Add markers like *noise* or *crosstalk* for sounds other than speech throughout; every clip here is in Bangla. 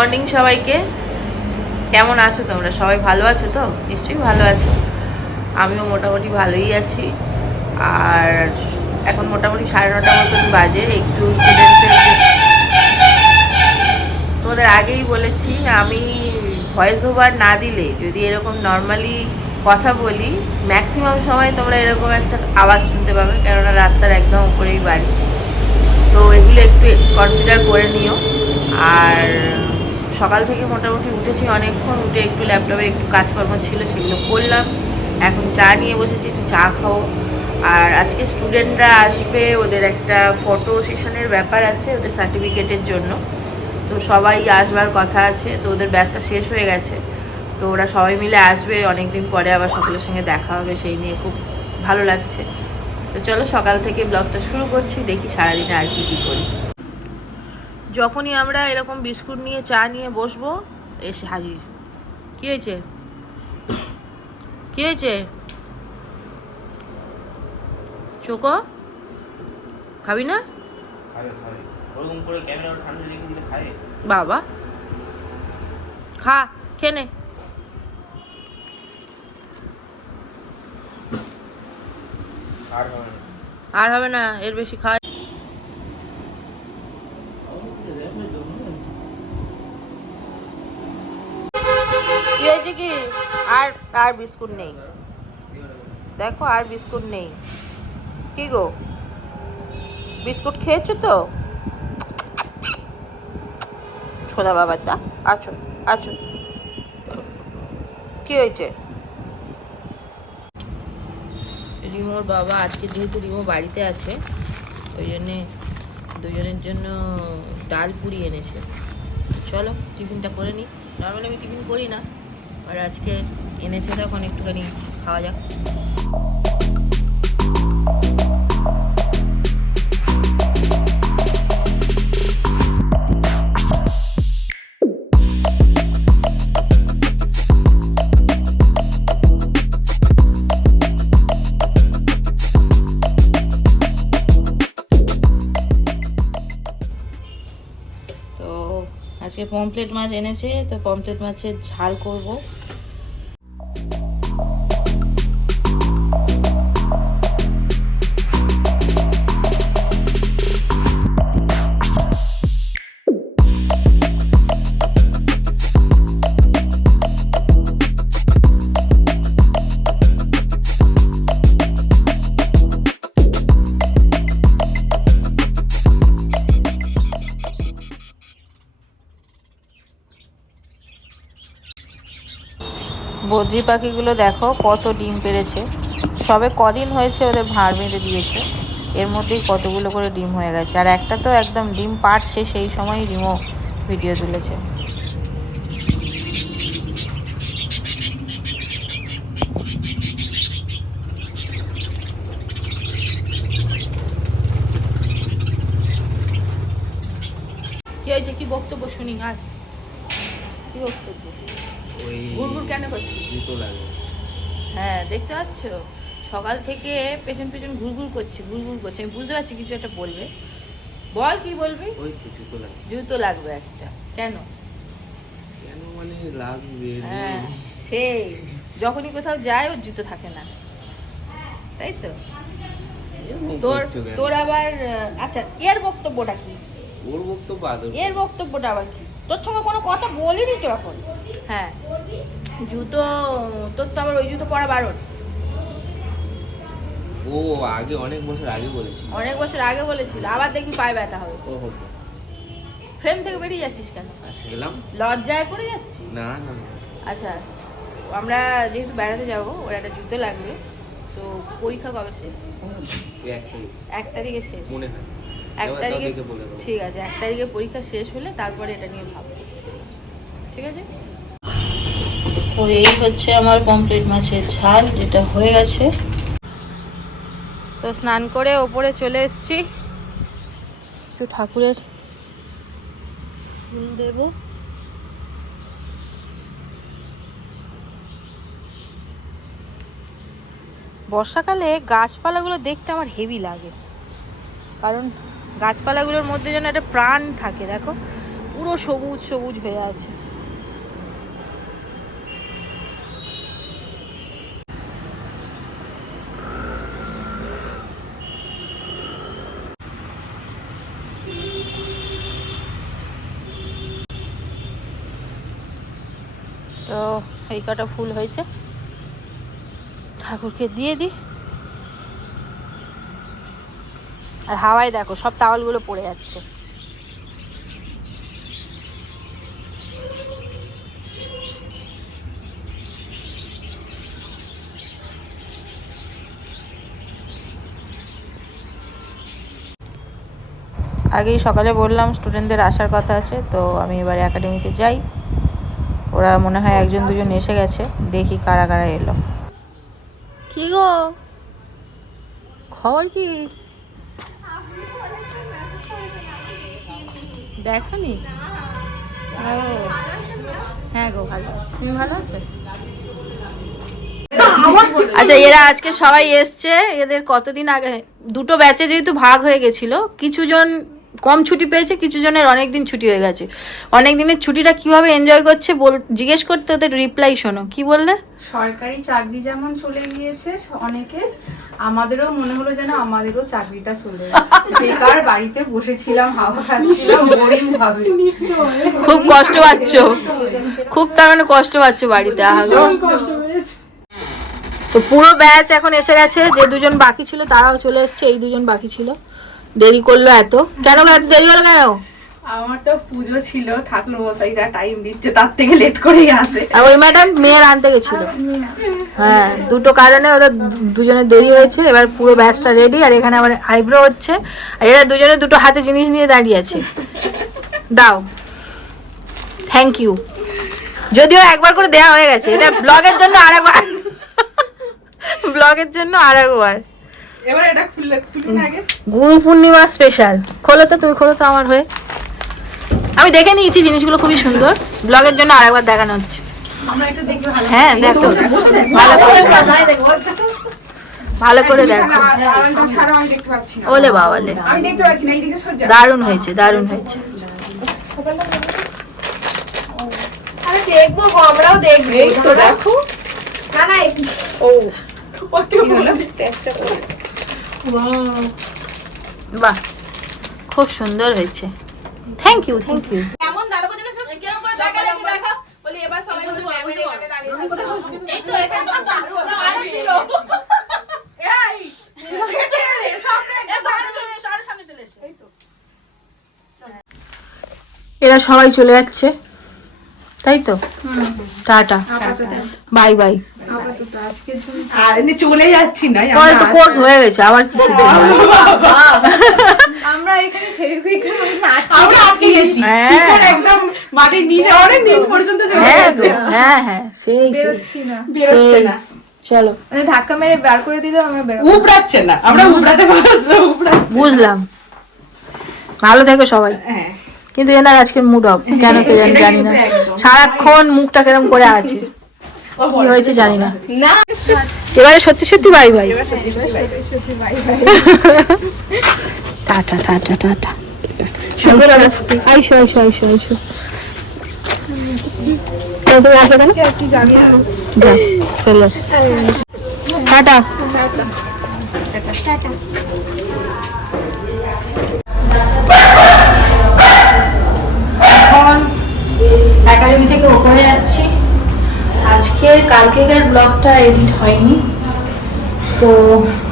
মর্নিং সবাইকে। কেমন আছো তোমরা? সবাই ভালো আছো তো? নিশ্চয়ই ভালো আছো। আমিও মোটামুটি ভালোই আছি। আর এখন মোটামুটি সাড়ে নটা মতন বাজে। একটু স্টুডেন্টদের তোমাদের আগেই বলেছি, আমি ভয়েস ওভার না দিলে যদি এরকম নর্মালি কথা বলি ম্যাক্সিমাম সময় তোমরা এরকম একটা আওয়াজ শুনতে পাবে। কেননা রাস্তার একদম উপরেই বাড়ি। তো এগুলো একটু কনসিডার করে নিও। আর সকাল থেকে মোটামুটি উঠেছি অনেকক্ষণ, উঠে একটু ল্যাপটপে একটু কাজকর্ম ছিল সেগুলো করলাম। এখন চা নিয়ে বসেছি, একটু চা খাও আর আজকে স্টুডেন্টরা আসবে, ওদের একটা ফটো সেশনের ব্যাপার আছে, ওদের সার্টিফিকেটের জন্য। তো সবাই আসবার কথা আছে, তো ওদের ব্যাচটা শেষ হয়ে গেছে। তো ওরা সবাই মিলে আসবে অনেক দিন পরে আবার সকলের সঙ্গে দেখা হবে, সেই নিয়ে খুব ভালো লাগছে। তো চলো সকাল থেকে ব্লগটা শুরু করছি, দেখি সারাদিনে আর কি কী করি। যখনই আমরা এরকম বিস্কুট নিয়ে চা নিয়ে বসবো এসে হাজির। কি হয়েছে? কি হয়েছে? চোকো খাবি না? বাবা। খা খেনে আর হবে না। আর হবে না এর বেশি খাওয়া কি হয়েছে কি? আর আর বিস্কুট নেই। দেখো, আর বিস্কুট নেই। কি গো? বিস্কুট খেয়েছো তো? ছোলা বাবার দা, আছো আছো। কি হয়েছে? রিমোর বাবা আজকে যেহেতু রিমো বাড়িতে আছে, ওই জন্যে দুজনের জন্য ডাল পুরি এনেছে। চলো, টিফিনটা করে নিই নর্মালি আমি টিফিন করি না, আর আজকে এনেছে, তখন একটুখানি খাওয়া যাক। আজকে পমপ্লেট মাছ এনেছে তো পমপ্লেট মাছের ঝাল করব। বদ্রি পাখিগুলো দেখো, কত ডিম পেরেছে। সবে কদিন হয়েছে ওদের ভাঁড় বেঁধে দিয়েছে। এর মধ্যেই কতগুলো করে ডিম হয়ে গেছে। আর একটা তো একদম ডিম পাড়ছে, সেই সময়ই ডিমও ভিডিও তুলেছে কি হয়েছে কি বক্তব্য শুনি আর কি বক্তব্য ওই ঘুরঘুর কেন করছিস? জুতো লাগে হ্যাঁ দেখতে পাচ্ছ? সকাল থেকে পেছন পেছন ঘুরঘুর করছে ঘুরঘুর করছে। আমি বুঝতে পারছি কিছু একটা বলবে। বল কি বলবি? ওই তো জুতো লাগে জুতো লাগবে একটা। কেন? কেন মানে লাগবে? হ্যাঁ সেই। যখনই কোথাও যায় ওর জুতো থাকে না। তাই তো? তোর তোর আবার আচ্ছা এর বক্তব্যটা কি? ওর বক্তব্য এর বক্তব্যটা আবার কি? তোর সঙ্গে কোনো কথা বলিনি তো এখন? হ্যাঁ। জুতো তোর তো আবার ওই জুতো পরা বারণ। ও আগে অনেক বছর আগে বলেছি। অনেক বছর আগে বলেছিল আবার দেখবি পায়ে ব্যথা হবে। ও ফ্রেম থেকে বেরিয়ে যাচ্ছিস কেন? আচ্ছা গেলাম লজ্জায় পড়ে যাচ্ছি না না। আচ্ছা আমরা যেহেতু বেড়াতে যাব ওর একটা জুতো লাগবে তো পরীক্ষা কবে শেষ? এক তারিখে। শেষ। মনে হয়। এক তারিখে ঠিক আছে এক তারিখে পরীক্ষা শেষ হলে তারপরে এটা নিয়ে ভাববো। ঠিক আছে? তো এই হচ্ছে আমার কমপ্লিট মাছের ঝাল, যেটা হয়ে গেছে। তো স্নান করে ওপরে চলে এসেছি। একটু ঠাকুরের ফুল দেবো। বর্ষাকালে গাছপালাগুলো দেখতে আমার হেভি লাগে। কারণ গাছপালাগুলোর মধ্যে যেন একটা প্রাণ থাকে, দেখো? পুরো সবুজ সবুজ হয়ে আছে। তো এই কটা ফুল হয়েছে। ঠাকুরকে দিয়ে দিই। আর হাওয়ায় দেখো, সব টাওয়ালগুলো পড়ে যাচ্ছে। আগেই সকালে বললাম স্টুডেন্টদের আসার কথা আছে, তো আমি এবারে একাডেমিতে যাই। ওরা মনে হয় একজন দুজন এসে গেছে দেখি কারা কারা এলো। কি গো? খবর কি? দেখনি? হ্যাঁ গো ভালো আছি। তুমি ভালো আছো? আচ্ছা এরা আজকে সবাই এসছে এদের কতদিন আগে? দুটো ব্যাচে যেহেতু ভাগ হয়ে গেছিল কিছু জন কম ছুটি পেয়েছে কিছু জনের অনেক দিন ছুটি হয়ে গেছে। অনেক দিনের ছুটিটা কীভাবে এনজয় করছে বল জিজ্ঞেস করতে ওদের রিপ্লাই শোনো। কি বললে? সরকারি চাকরি যেমন চলে গিয়েছে অনেকের আমাদেরও মনে হলো যেন আমাদেরও চাকরিটা চলে গেছে। *laughs* বেকার বাড়িতে বসেছিলাম হাওয়া খাচ্ছিলাম বোরিং ভাবে। খুব কষ্ট পাচ্ছ। খুব তার মানে কষ্ট পাচ্ছ বাড়িতে আহা গো। তো পুরো ব্যাচ এখন এসে গেছে যে দুজন বাকি ছিল তারাও চলে এসেছে এই দুজন বাকি ছিল। দেরি করল এত? কেন এত দেরি হলো কেন? আমার তো পুজো ছিল ঠাকুর মশাই যা টাইম দিচ্ছে তার থেকে লেট করেই আসে। আর ওই ম্যাডাম মেয়ের আনতে গেছিল। হ্যাঁ দুটো কারণে ওরা দু- দুজনের দেরি হয়েছে এবার পুরো ব্যাচটা রেডি আর এখানে আবার আইব্রো হচ্ছে আর এরা দুজনে দুটো হাতে জিনিস নিয়ে দাঁড়িয়ে আছে। দাও। থ্যাংক ইউ যদিও একবার করে দেওয়া হয়ে গেছে এটা ব্লগের জন্য আরেকবার ব্লগের *laughs* জন্য আরেকবার এবার এটা খুললে খুলুন আগে। গুরু পূর্ণিমা স্পেশাল খোলো তো তুমি খোলো তো আমার হয়ে। আমি দেখে নিয়েছি জিনিসগুলো খুবই সুন্দর। ব্লগের জন্য আরেকবার দেখানো হচ্ছে। আমরা একটু দেখব ভালো হ্যাঁ দেখো। ভালো করে ভালো করে দেখো। আড়ালটা ছাড়াও আমি দেখতে পাচ্ছি না। ওলে বাবালে আমি দেখতে পাচ্ছি না এইদিকে সজ্জা। দারুণ হয়েছে দারুণ হয়েছে। দেখব আমরাও দেখব। দেখো। না না ও। ওকে বলে একটা করে বাহ। খুব সুন্দর হয়েছে। থ্যাংক ইউ থ্যাংক ইউ কেমন দাদা বলে সব কেমন করে দেখা একটু দেখা বলি এবার সবাই বসে ক্যামেরা এখানে দাঁড়িয়ে এই তো এখানে তো চারু আরে ছিল। এই সামনে সামনে চলে এসো আরও সামনে চলে এসো। এই তো। এরা সবাই চলে যাচ্ছে। তাই তো? টাটা। বাই বাই আর এমনি চলে যাচ্ছি না তো কোর্স হয়ে গেছে আবার কি শিখতে হবে? আমরা এখানে ফেভিকুইক আমরা আটকে গেছি। হ্যাঁ। একদম মাটির নিচে অনেক নিচ পর্যন্ত চলে হ্যাঁ গেছে। হ্যাঁ হ্যাঁ সেই। বেরোচ্ছি না। বেরোচ্ছে না। চলো। মানে ধাক্কা মেরে বার করে দিলেও আমরা বেরোবো উপড়াচ্ছে না আমরা উপড়াতে পারব উপড়াচ্ছে বুঝলাম। ভালো থেকো সবাই। হ্যাঁ। কিন্তু এনার আজকে মুড অফ কেন কে জানি না। সারাক্ষণ মুখটা কেরম করে আছে। কি হয়েছে জানি না। এবারে সত্যি সত্যি bye bye. Tata tata tata আইসো আইসো আইসো আইসো। তুমি আসো কেন? চলো। টাটা। এখন একাডেমি থেকে ওপরে যাচ্ছি। আজকের, কালকেকার ব্লগটা এডিট হয়নি। তো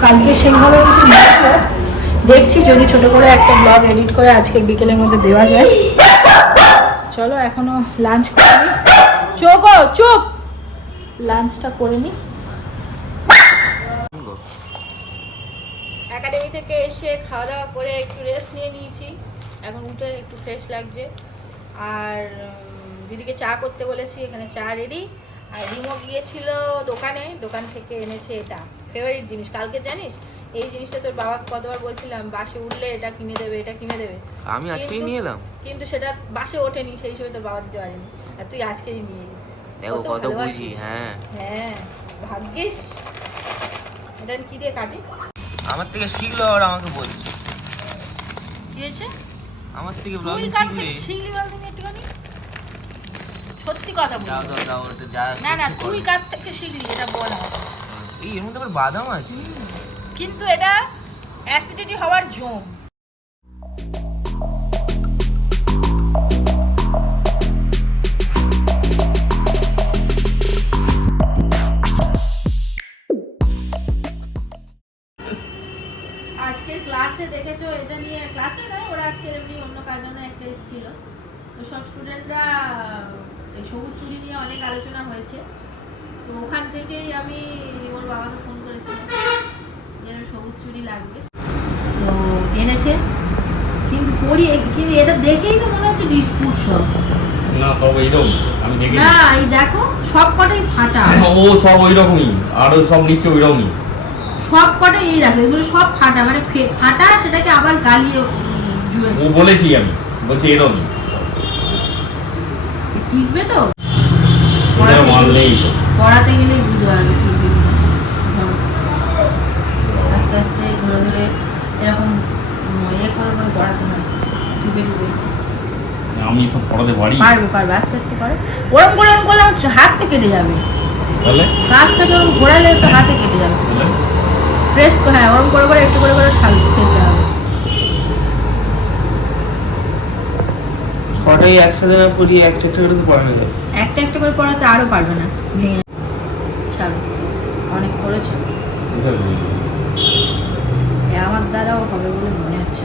কালকে সেইভাবে কিছু দেখছি যদি ছোট করে একটা ব্লগ এডিট করে আজকে বিকেলের মধ্যে দেওয়া যায়। চলো এখনও লাঞ্চ করে নি চোখ! চুপ লাঞ্চটা করে নি। একাডেমি থেকে এসে খাওয়া দাওয়া করে একটু রেস্ট নিয়ে নিয়েছি। এখন উঠে একটু ফ্রেশ লাগছে। আর দিদিকে চা করতে বলেছি, এখানে চা রেডি আর রিমো গিয়েছিল দোকানে দোকান থেকে এনেছে এটা ফেভারিট জিনিস। কালকে জানিস এই জিনিসটা তোর বাবাকে কতবার বলছিলাম বাসে উঠলে এটা কিনে দেবে এটা কিনে দেবে। আমি আজকেই নিয়ে এলাম। কিন্তু সেটা বাসে ওঠেনি সেই সময় তোর বাবা দিতে পারেনি। আর তুই আজকেই নিয়ে এলি। দেখো কত বুঝি হ্যাঁ। হ্যাঁ ভাগ্যিস। এটা কি দিয়ে কাটি? আমার থেকে শিখলো আর আমাকে বলছে। কি হয়েছে? আমার থেকে ব্লগিং শিখলে? সত্যি কথা দাও দাও দাও এটা যা না না তুই করো। থেকে শিখলি এটা বল। এই এর মধ্যে আবার বাদাম আছে? কিন্তু এটা অ্যাসিডিটি হওয়ার জম। আজকের ক্লাসে দেখেছ এটা নিয়ে ক্লাসে নয় ওরা আজকের এমনি অন্য কারণে একটা এসেছিল। তো সব স্টুডেন্টরা এই সবুজ চুরি নিয়ে অনেক আলোচনা হয়েছে। তো ওখান থেকেই আমি ওর বাবাকে ফোন করেছিলাম যেন সবুজ চুড়ি লাগবে। তো এনেছে। কিন্তু পরি কিন্তু এটা দেখেই তো মনে হচ্ছে ডিসপুট সব। না সব এইরকম আমি দেখি না এই দেখো সব কটাই ফাটা। ও সব আরও সব কটাই এই দেখো এগুলো সব ফাটা। মানে ফে- ফাটা সেটাকে আবার গালিয়ে ও বলেছি আমি বলছি এরকমই। তো? পড়াতে গেলে- না। ধরো। আস্তে আস্তে ধরে ধরে এরকম ইয়ে করে করে পড়াতে হয়। আমি সব পড়াতে পারি? পারবে পারবে আস্তে আস্তে করে ওরম করে ওরম করলে আমার হাত থেকে কেটে যাবে। তাহলে? কাজটাকে ঘোরালে তো হাতে কেটে যাবে? প্রেস তো হ্যাঁ ওরম করে করে একটু করে করে ছটাই একসাথে না পড়িয়ে একটা একটা করে তো পড়ানো যাবে। একটা একটা করে পড়াতে আরও পারবে না। ভেঙে ছাড়ো। অনেক করেছে। আমার দ্বারাও হবে বলে মনে হচ্ছে।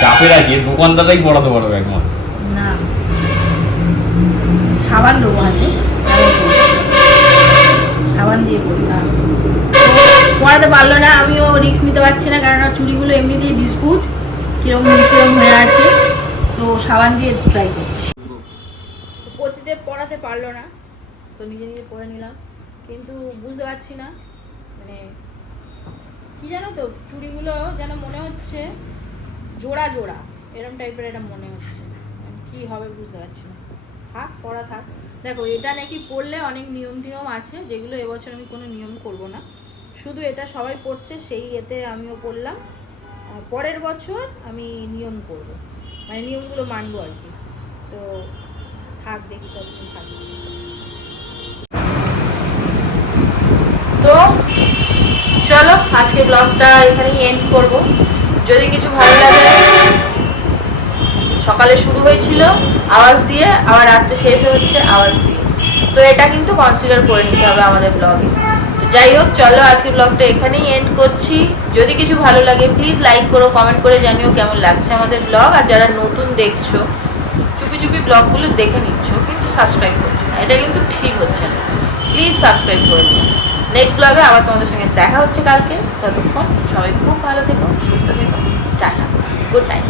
চাপের আছে দোকানদারটাই পড়াতে পারবে একমাত্র। না। সাবান দেবো হাতে সাবান দিয়ে করলাম পড়াতে পারল না আমিও রিস্ক নিতে পারছি না কারণ ওর চুড়িগুলো এমনিতেই ডিসপুট কিরম কিরম হয়ে আছে, তো সাবান দিয়ে ট্রাই করছি। পতিতে পড়াতে পারল না, তো নিজে নিজে পড়ে নিলাম। কিন্তু বুঝতে পারছি না মানে কি জানো তো, চুড়িগুলো যেন মনে হচ্ছে জোড়া জোড়া, এরম টাইপের এটা মনে হচ্ছে। কি হবে বুঝতে পারছি না। থাক, পড়া থাক। দেখো, এটা নাকি পড়লে অনেক নিয়ম টিয়ম আছে, যেগুলো এবছর আমি কোনো নিয়ম করব না। শুধু এটা সবাই পড়ছে, সেই এতে আমিও পড়লাম। পরের বছর আমি নিয়ম করব। মানে নিয়মগুলো মানবো আর কি। তো থাক দেখি কতদিন থাকবে। তো চলো, আজকে ব্লগটা এখানেই এন্ড করব। যদি কিছু ভালো লাগে, সকালে শুরু হয়েছিল আওয়াজ দিয়ে, আবার রাত্রে শেষ হচ্ছে আওয়াজ দিয়ে। তো এটা কিন্তু কনসিডার করে নিতে হবে আমাদের ব্লগে যাই হোক, চলো আজকে ব্লগটা এখানেই এন্ড করছি। যদি কিছু ভালো লাগে প্লিজ লাইক করো কমেন্ট করে জানিও কেমন লাগছে আমাদের ব্লগ আর যারা নতুন দেখছ, চুপি চুপি ব্লগগুলো দেখে নিচ্ছ, কিন্তু সাবস্ক্রাইব করছ না। এটা কিন্তু ঠিক হচ্ছে না। প্লিজ সাবস্ক্রাইব করে নিও। নেক্সট ব্লগে আবার তোমাদের সঙ্গে দেখা হচ্ছে কালকে। ততক্ষণ সবাই খুব ভালো থেকো, সুস্থ থেকো। টাটা। Good night